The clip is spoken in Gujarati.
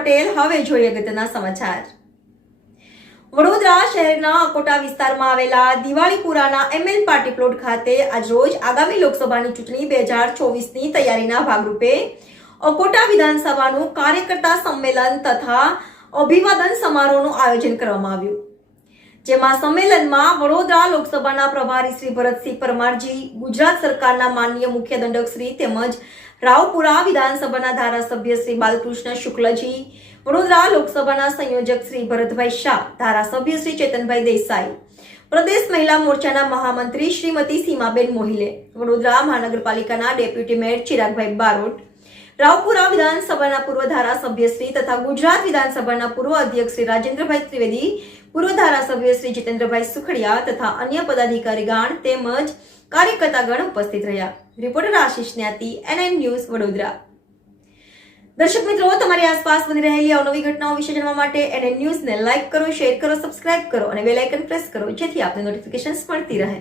પટેલ। હવે જોઈએ અગત્યના સમાચાર। વડોદરા શહેરના અકોટા વિસ્તારમાં આવેલા દિવાળીપુરાના એમએલ પાર્ટી પ્લોટ ખાતે આજરોજ આગામી લોકસભાની ચૂંટણી 2024ની તૈયારીના ભાગરૂપે અકોટા વિધાનસભાનું કાર્યકર્તા સંમેલન તથા અભિવાદન સમારોહનું આયોજન કરવામાં આવ્યું, જેમાં સંમેલનમાં વડોદરા લોકસભાના પ્રભારી શ્રી ભરતસિંહ પરમારજી, ગુજરાત સરકારના માનનીય મુખ્ય દંડક શ્રી તેમજ રાવપુરા વિધાનસભાના ધારાસભ્ય શ્રી બાલકૃષ્ણ શુક્લજી, વડોદરા લોકસભાના સંયોજક શ્રી ભરતભાઈ શાહ, ધારાસભ્ય શ્રી ચેતનભાઈ દેસાઈ, પ્રદેશ મહિલા મોરચાના મહામંત્રી શ્રીમતી સીમાબેન મોહિલે, વડોદરા મહાનગરપાલિકાના ડેપ્યુટી મેયર ચિરાગભાઈ બારોટ, રાવપુરા વિધાનસભાના પૂર્વ ધારાસભ્ય શ્રી તથા ગુજરાત વિધાનસભાના પૂર્વ અધ્યક્ષ શ્રી રાજેન્દ્રભાઈ ત્રિવેદી, પૂર્વ ધારાસભ્ય શ્રી જીતેન્દ્રભાઈ સુખડિયા તથા અન્ય પદાધિકારીગણ તેમજ કાર્યકર્તાગણ ઉપસ્થિત રહ્યા। Reporter Ashish Nyati, NN news, Vadodara. દર્શક મિત્રો, તમારી આસપાસ બની રહેલી અવનવી ઘટનાઓ વિશે જાણવા માટે NN ન્યૂઝને લાઇક કરો, શેર કરો, સબસ્ક્રાઇબ કરો અને બેલ આઇકન પ્રેસ કરો, જેથી આપને નોટિફિકેશન્સ મળતી રહે।